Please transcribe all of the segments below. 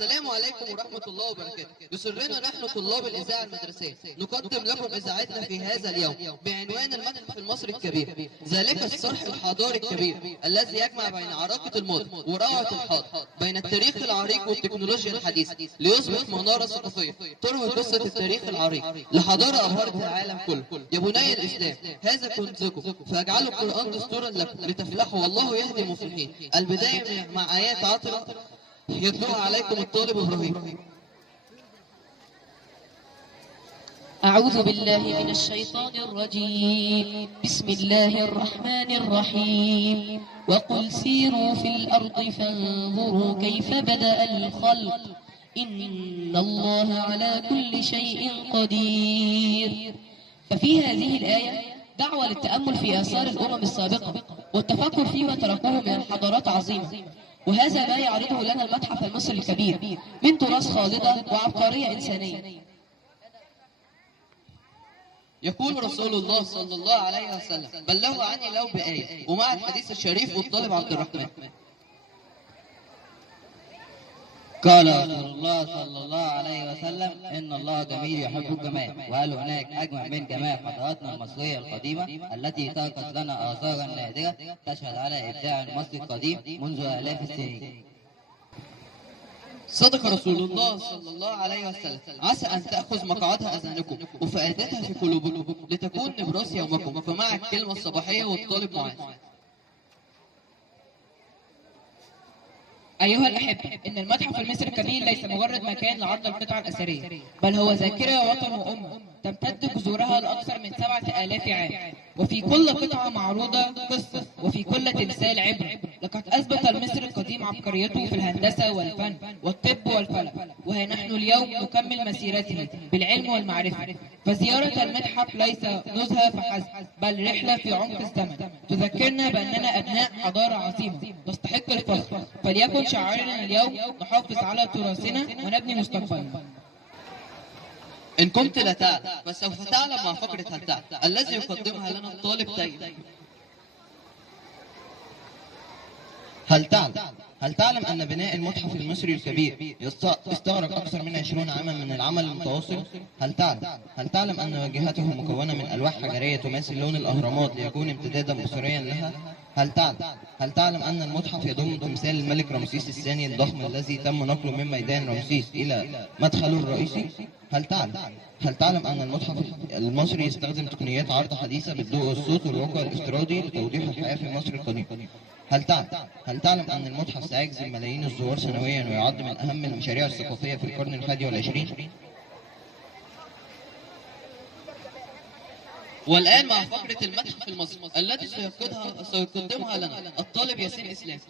السلام عليكم ورحمة الله وبركاته. يسرنا نحن طلاب الإذاعة المدرسية نقدم لكم إذاعتنا في هذا اليوم بعنوان المتحف المصري الكبير، ذلك الصرح الحضاري الكبير الذي يجمع بين عراقة الماضي وروعة الحاضر، بين التاريخ العريق والتكنولوجيا الحديثة، ليصبح منارة ثقافية تروي قصة التاريخ العريق لحضارة أبهرت العالم كله. يا بني الإسلام، هذا كنزكم، فاجعلوا القرآن دستورا لكم لتفلحوا، والله يهدي المفلحين. البداية مع آيات عطرة يتلوها عليكم الطالب إبراهيم. أعوذ بالله من الشيطان الرجيم. بسم الله الرحمن الرحيم. وقل سيروا في الأرض فانظروا كيف بدأ الخلق إن الله على كل شيء قدير. ففي هذه الآية دعوة للتأمل في آثار الأمم السابقة والتفكر فيما تركوه من الحضارات عظيمة، وهذا ما يعرضه لنا المتحف المصري الكبير من تراث خالدة وعبقرية إنسانية. يقول رسول الله صلى الله عليه وسلم: بلغوا عني لو بآية. ومع الحديث الشريف والطالب عبد الرحمن. قال رسول الله صلى الله عليه وسلم: إن الله جميل يحب الجمال، وهل هناك أجمل من جمال حضاراتنا المصرية القديمة التي تركت لنا آثارا نادرة تشهد على إبداع المصري القديم منذ آلاف السنين. صدق رسول الله صلى الله عليه وسلم: عسى أن تأخذ مقعدها أذانكم وفائدتها في قلوبكم لتكون نبراس يومكم. فمع الكلمة الصباحية والطالب معاذ. أيها الأحبة، إن المتحف المصري الكبير ليس مجرد مكان لعرض القطع الأثرية، بل هو ذاكرة وطن وأمة تمتد جذورها لأكثر من 7000 عام، وفي كل قطعة معروضة قصة، وفي كل تمثال عبرة. لقد أثبت المصري القديم عبقريته في الهندسة والفن والطب والفلك، وها نحن اليوم نكمل مسيرته بالعلم والمعرفة. فزيارة المتحف ليس نزهة فحسب، بل رحلة في عمق الزمن تذكرنا بأننا أبناء حضارة عظيمة تستحق الفخر. فليكن شعارنا اليوم: نحافظ على تراثنا ونبني مستقبلنا. إن كنت لا تعلم فسوف تعلم مع فقرة هل تعلم الذي يقدمها لنا الطالب تايب. هل تعلم أن بناء المتحف المصري الكبير استغرق أكثر من 20 عاما من العمل المتواصل؟ هل تعلم أن واجهته مكونة من ألواح حجرية تماثل لون الأهرامات ليكون امتدادا بصريا لها؟ هل تعلم أن المتحف يضم تمثال الملك رمسيس الثاني الضخم الذي تم نقله من ميدان رمسيس إلى مدخله الرئيسي؟ هل تعلم أن المتحف المصري يستخدم تقنيات عرض حديثة بالضوء والصوت والواقع الافتراضي لتوضيح الحياة في مصر القديم؟ هل تعلم أن المتحف سيجذب ملايين الزوار سنويا ويعد من أهم المشاريع الثقافية في القرن الحادي والعشرين؟ والآن مع فقرة المتحف المصري التي سيقدمها لنا الطالب ياسين إسلام.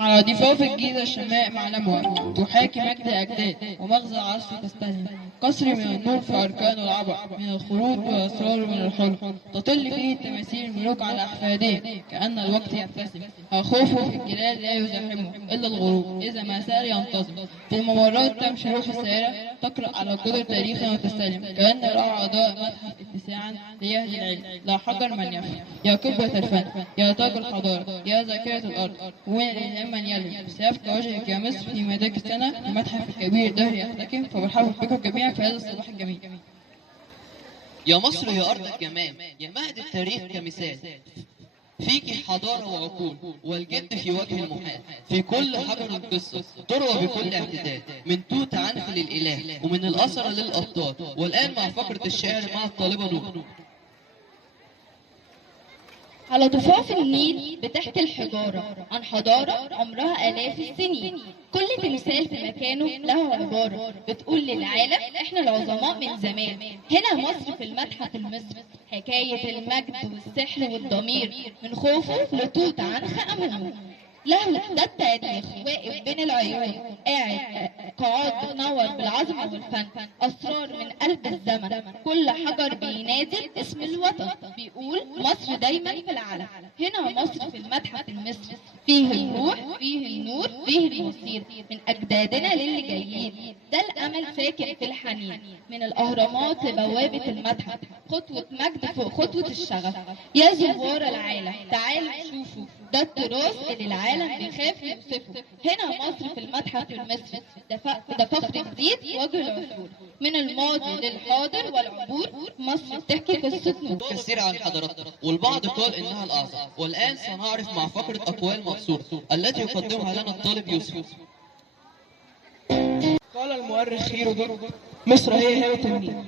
على ضفاف الجيزة الشماء معلمها تحاكي مجد أجداد ومغزى عصر تستهل. قصر من النور في أركانه العبر، من الخروج وأسراره من الحلم، تطل فيه تماثيل الملوك على أحفادهم كأن الوقت يبتسم. خوفه في الجلال لا يزاحمه إلا الغروب، إذا ما سار ينتظم. في الممرات تمشي روح السائرة تقرأ على قدر تاريخنا وتستلم، كأن رأى أعضاء متحف اتساعا ليهدي العلم. لا حجر من يفهم، يا قبة الفن، يا تاج الحضارة، يا ذاكرة الأرض، وين من يلي سيبقى وجهك يا مصر في مداك السنة. المتحف الكبير ده يحتكم. فمرحبا بكم جميعا في هذا الصباح الجميل. يا مصر يا أرض الجمال، يا مهد التاريخ كمثال، فيك حضارة وعقول والجد في وجه المحال. في كل حجر قصة تروى بكل اعتدال، من توت عنخ للإله ومن الأسرة للأبطال. والآن مع فقرة الشعر مع الطالبة نور. على ضفاف النيل بتحكي الحجارة عن حضارة عمرها آلاف السنين. كل تمثال في مكانه له عبارة بتقول للعالم إحنا العظماء من زمان. هنا مصر في المتحف المصري حكاية المجد والسحر والضمير، من خوفه لتوت عنخ آمون. له ده التاريخ واقف بين العيون، قاعد قاعات بتنور بالعظمة والفن، أسرار من قلب الزمن. كل حجر بينادي اسم الوطن، بيقول مصر دايما في العالم. هنا مصر في المتحف المصري، فيه الروح، فيه النور، فيه المصير، من أجدادنا للي جايين. ده الأمل ساكن في الحنين، من الأهرامات لبوابة المتحف، خطوة مجد فوق خطوة الشغف. يا زوار العالم تعالوا شوفوا ده التراث اللي العالم بيخاف يوصفه. هنا مصر في المتحف المصري، ده فخر جديد وجه العصور، من الماضي للحاضر والعبور. مصر بتحكي قصة نور كثير عن حضارتنا، والبعض قال إنها الأعظم. والآن سنعرف مع فقرة أقوال مقصورة التي يقدمها لنا الطالب يوسف. قال المؤرخ هيرودوت: مصر هي هبة النيل.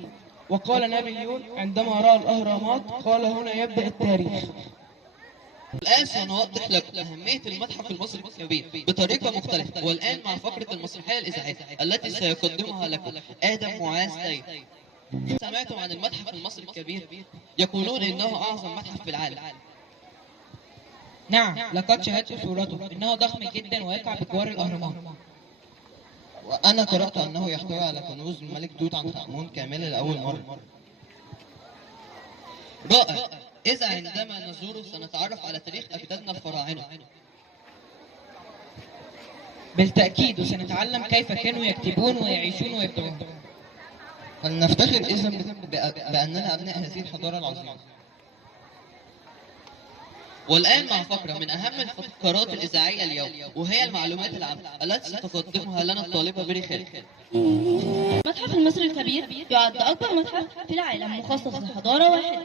وقال نابليون عندما رأى الأهرامات قال: هنا يبدأ التاريخ. الآن سنوضح لكم أهمية المتحف المصري الكبير بطريقة مختلفة. والآن مع فقرة المسرحية الإذاعية التي سيقدمها لكم آدم معاذ سيد. سمعتم عن المتحف المصري الكبير؟ يقولون إنه أعظم متحف في العالم. نعم، لقد شاهدت صورته، إنه ضخم جدا ويقع بجوار الأهرامات. وأنا قرأت أنه يحتوي على كنوز الملك توت عنخ آمون كاملة لأول مرة. رائع. إذا عندما نزوره سنتعرف على تاريخ أجدادنا الفراعنة. بالتأكيد، وسنتعلم كيف كانوا يكتبون ويعيشون ويبدعون. فلنفتخر إذن بأننا أبناء هذه الحضارة العظيمة. والآن مع فقرة من أهم الفقرات الإذاعية اليوم، وهي المعلومات العامة التي ستقدمها لنا الطالبة بريخال. المتحف المصري الكبير يعد أكبر متحف في العالم مخصص لحضارة واحدة،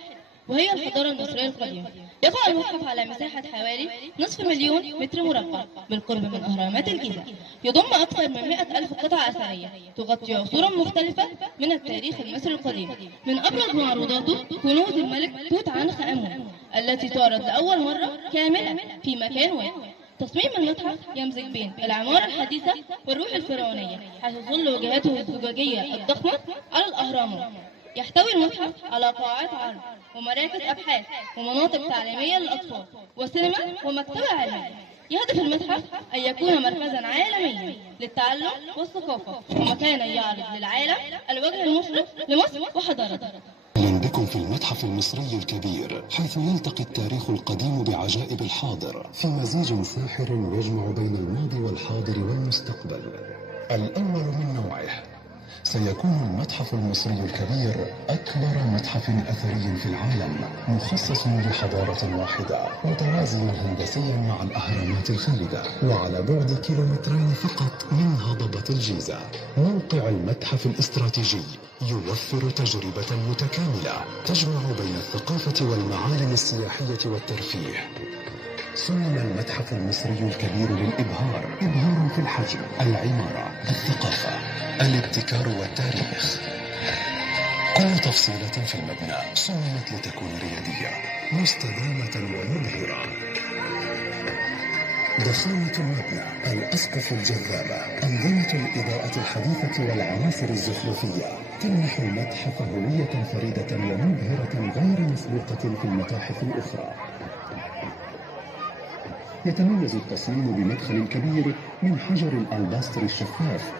وهي الحضارة المصرية القديمة. يقع المتحف على مساحة حوالي نصف مليون متر مربع بالقرب من أهرامات الجيزة. يضم أكثر من 100,000 قطعة أثرية تغطي عصورا مختلفة من التاريخ المصري القديم. من أبرز معروضاته كنوز الملك توت عنخ آمون التي تعرض لأول مرة كاملة في مكان واحد. تصميم المتحف يمزج بين العمارة الحديثة والروح الفرعونية، حيث تظل وجهاته الزجاجية الضخمة على الأهرامات. يحتوي المتحف على قاعات عرض ومراكز أبحاث ومناطق تعليمية للأطفال وسينما ومكتبة علمية. يهدف المتحف أن يكون مركزا عالميا للتعلم والثقافة، ومكانا يعرض للعالم الوجه المشرق لمصر وحضارتها. أهلا بكم في المتحف المصري الكبير، حيث يلتقي التاريخ القديم بعجائب الحاضر في مزيج ساحر يجمع بين الماضي والحاضر والمستقبل. الأول من نوعه، سيكون المتحف المصري الكبير أكبر متحف أثري في العالم، مخصص لحضارة واحدة، متوازيا هندسيا مع الأهرامات الخالدة، وعلى بعد كيلومترين فقط من هضبة الجيزة. موقع المتحف الاستراتيجي يوفر تجربة متكاملة تجمع بين الثقافة والمعالم السياحية والترفيه. صمم المتحف المصري الكبير للإبهار، إبهار في الحجم، العمارة، الثقافة، الابتكار والتاريخ. كل تفصيلة في المبنى صممت لتكون ريادية، مستدامة ومبهرة. ضخامة المبنى، الأسقف الجذابة، أنظمة الإضاءة الحديثة والعناصر الزخرفية تمنح المتحف هوية فريدة ومبهرة غير مسبوقة في المتاحف الأخرى. يتميز التصميم بمدخل كبير من حجر الألباستر الشفاف،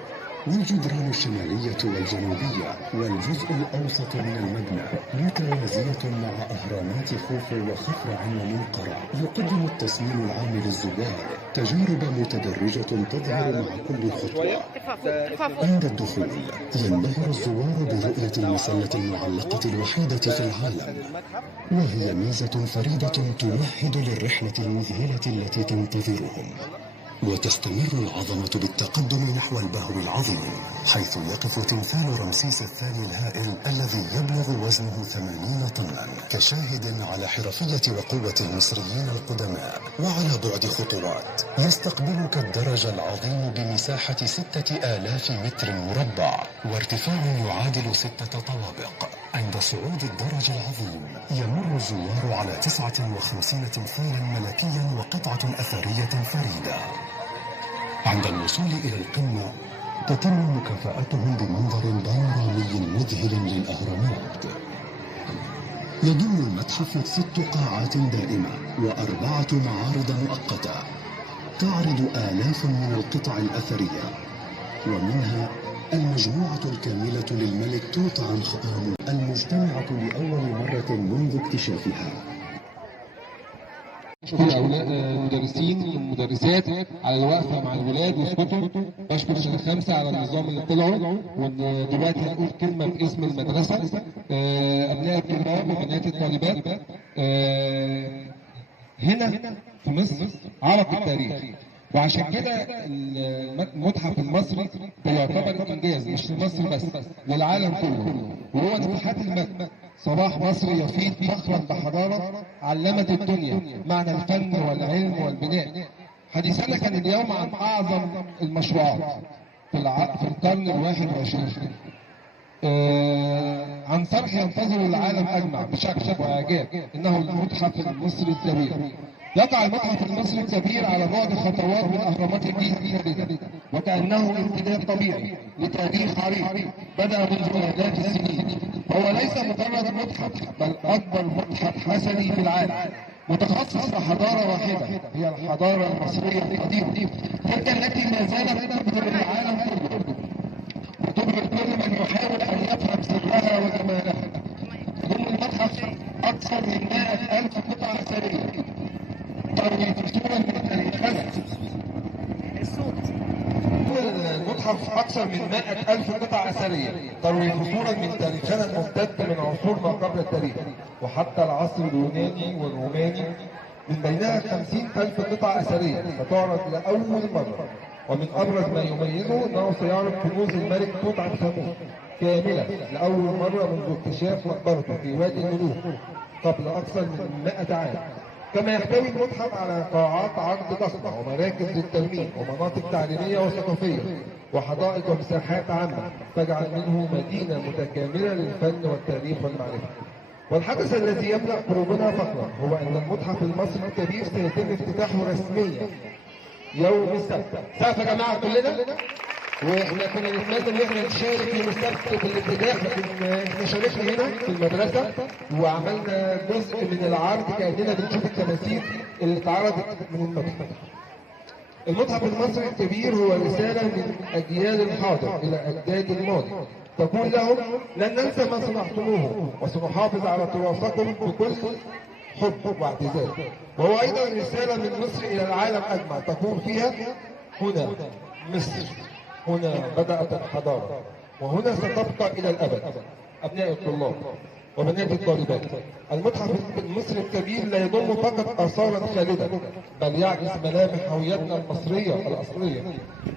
والجدران الشمالية والجنوبية والجزء الأوسط من المبنى متوازية مع أهرامات خوفو وخفرع ومنقرع. يقدم التصميم العام للزوار تجارب متدرجة تظهر مع كل خطوة. عند الدخول ينبهر الزوار برؤية المسلة المعلقة الوحيدة في العالم، وهي ميزة فريدة تمهد للرحلة المذهلة التي تنتظرهم. وتستمر العظمة بالتقدم نحو البهو العظيم، حيث يقف تمثال رمسيس الثاني الهائل الذي يبلغ وزنه 80 طنا، كشاهد على حرفية وقوة المصريين القدماء. وعلى بعد خطوات يستقبلك الدرج العظيم بمساحة 6000 متر مربع وارتفاع يعادل 6 طوابق. عند صعود الدرج العظيم يمر الزوار على 59 تمثالا ملكيا وقطعة أثرية فريدة. عند الوصول إلى القمة تتم مكافأتهم بمنظر بانورامي مذهل للأهرامات. يضم المتحف 6 قاعات دائمة و4 معارض مؤقتة تعرض آلاف من القطع الأثرية، ومنها المجموعة الكاملة للملك توت عنخ آمون المجتمعة لأول مرة منذ اكتشافها. بشكر المدرسين والمدرسات على الوقفة مع الولاد واسكتوا. بشكر سنة 5 على النظام اللي طلعوا. ودلوقتي هنقول كلمة باسم المدرسة. أبناء الطلاب وبنات الطالبات، هنا في مصر عرق التاريخ. وعشان كده المتحف المصري بيعتبر انجاز مش لمصر بس، للعالم كله. وهو نفحات المجد صباح مصر يفيض فخرا بحضاره علمت الدنيا معنى الفن والعلم والبناء. حديثنا كان اليوم عن اعظم المشروعات في القرن ال21، عن صرح ينتظر العالم اجمع بشكل واعجاب، انه المتحف المصري الكبير. يقع المتحف المصري الكبير على بعد خطوات من اهرامات الجيزه الجديده، وكانه امتداد طبيعي لتاريخ عريق بدا منذ الاف السنين. هو ليس مجرد متحف، بل اكبر متحف اثري في العالم، متخصص في حضاره واحده هي الحضاره المصريه القديمه، تلك التي ما زالت تبهر العالم كله وتبهر كل من يحاول ان يفهم سرها وجمالها. يضم المتحف اكثر من 100,000 قطعه اثريه تروي صورا من تاريخنا. المتحف أكثر من 100,000 قطعة أثرية تروي فصولا من تاريخنا الممتد من عصور ما قبل التاريخ وحتى العصر اليوناني والروماني، من بينها 50,000 قطعة أثرية ستعرض لأول مرة. ومن أبرز ما يميزه أنه سيعرض كنوز الملك توت عنخ آمون كاملة لأول مرة منذ اكتشاف مقبرته في وادي الملوك قبل أكثر من 100 عام. كما يحتوي المتحف على قاعات عرض ضخمة ومراكز للترميم ومناطق تعليمية وثقافية وحدائق ومساحات عامة، تجعل منه مدينة متكاملة للفن والتاريخ والمعرفة. والحدث الذي يملأ قلوبنا فخرا هو أن المتحف المصري الكبير سيتم افتتاحه رسميا يوم السبت. سقف يا جماعة كلنا، واحنا كنا نتمنى ان احنا نشارك يوم السبت في الافتتاح، لكن احنا شاركنا هنا في المدرسه وعملنا جزء من العرض كاننا بنشوف التماثيل اللي اتعرضت من المتحف. المتحف المصري الكبير هو رساله من اجيال الحاضر الى اجداد الماضي، تقول لهم لن ننسى ما صنعتموه وسنحافظ على تراثكم بكل حب واعتزاز. وهو ايضا رساله من مصر الى العالم اجمع، تقول فيها هنا مصر، هنا بدأت الحضارة وهنا ستبقى إلى الأبد. أبناء الطلاب وبنات الطالبات، المتحف المصري الكبير لا يضم فقط آثارا خالدة، بل يعكس ملامح هويتنا المصرية الأصلية،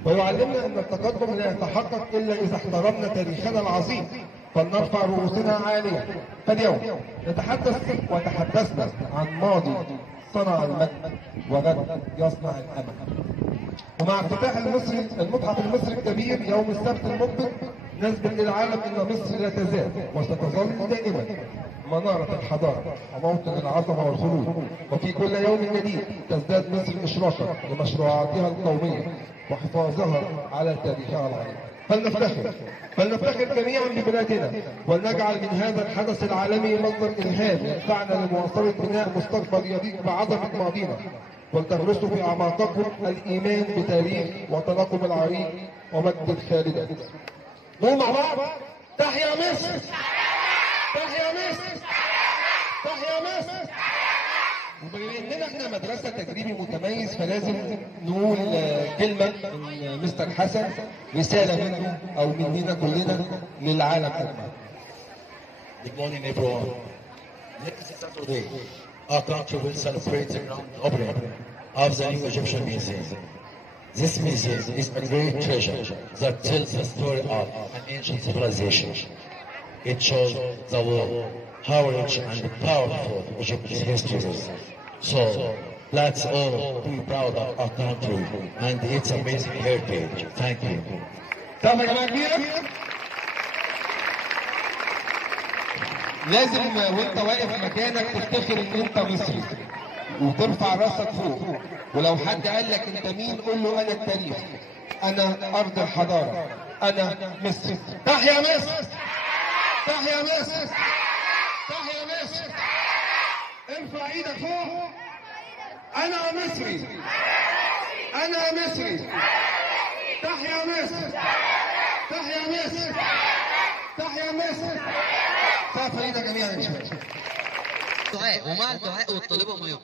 ويعلمنا أن التقدم لا يتحقق إلا إذا احترمنا تاريخنا العظيم، فلنرفع رؤوسنا عالية. فاليوم نتحدث وتحدثنا عن ماضي صنع المجد وغد يصنع الأمل. ومع افتتاح المتحف المصري الكبير يوم السبت المقبل نثبت للعالم ان مصر لا تزال وستظل دائما منارة الحضارة وموطن العظمة والخلود. وفي كل يوم جديد تزداد مصر اشراقا لمشروعاتها القومية وحفاظها على تاريخها العريق. فلنفتخر جميعا ببلادنا، ولنجعل من هذا الحدث العالمي مصدر الهام يدفعنا لمواصلة بناء مستقبل يليق بعظمة ماضينا، ولتغرسوا في أعماقكم الإيمان بتاريخ وطنكم العريق ومجد الخالدة. نقول مع بعض: تحيا مصر! تحيا مصر! تحيا مصر! وبما اننا احنا مدرسه تجريبي متميز فلازم نقول كلمه من مستر حسن، رساله منه او مننا كلنا للعالم اجمع. Good morning everyone. Next Saturday, our country will celebrate the grand opening of the new Egyptian Museum. This museum is a great treasure that tells the story of an ancient civilization. It shows the world how rich and powerful Egypt's history is. So, let's all be proud of our country and its amazing heritage. Thank you. لازم وانت واقف مكانك تفتخر ان انت مصري وترفع راسك فوق، ولو حد قال لك انت مين قول له انا التاريخ، انا ارض الحضاره، انا مصر. تحيا مصر! تحيا مصر! تحيا مصر! ارفع ايدك فوق. انا مصري، انا مصري. تحيا مصر! تحيا مصر! تحيا مصر! سقف ايدك جميعا يا شباب. دعاء، ومع الدعاء والطالبة مياه.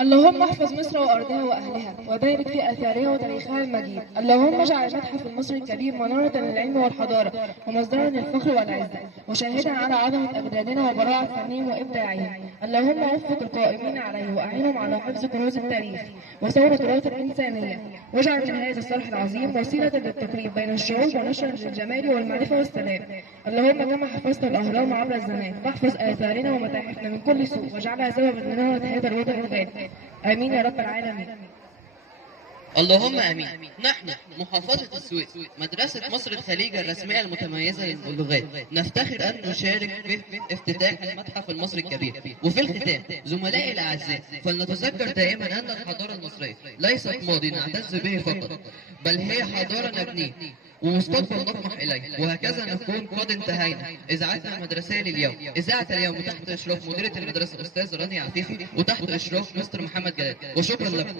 اللهم احفظ مصر وأرضها وأهلها وبارك في آثارها وتاريخها المجيد. اللهم اجعل المتحف المصري الكبير منارة للعلم والحضارة ومصدرا للفخر والعزة وشاهدا على عظمة أجدادنا وبراعة فنهم وإبداعهم. اللهم وفق القائمين عليه وأعينهم على حفظ كنوز التاريخ وثورة تراث الإنسانية، واجعل من هذا الصرح العظيم وسيلة للتقريب بين الشعوب ونشر للجمال والمعرفة والسلام. اللهم كما حفظت الأهرام عبر الزمان فاحفظ آثارنا ومتاحفنا من كل سوء واجعلها سببا لنهضة هذا الوطن الغالي. آمين يا رب العالمين. اللهم امين. نحن محافظة السويس مدرسة مصر الخليج الرسمية المتميزة للغات نفتخر ان نشارك في افتتاح المتحف المصري الكبير. وفي الختام زملائي الاعزاء، فلنتذكر دائما ان الحضارة المصرية ليست ماضي نعتز به فقط، بل هي حضارة نبنيه ومستقبل نطمح اليه، وهكذا نكون قد انتهينا اذاعتنا المدرسيه لليوم. اذاعه اليوم تحت اشراف مديره المدرسه الاستاذ رانيا عفيفي وتحت اشراف مستر محمد جلال، وشكرا لكم.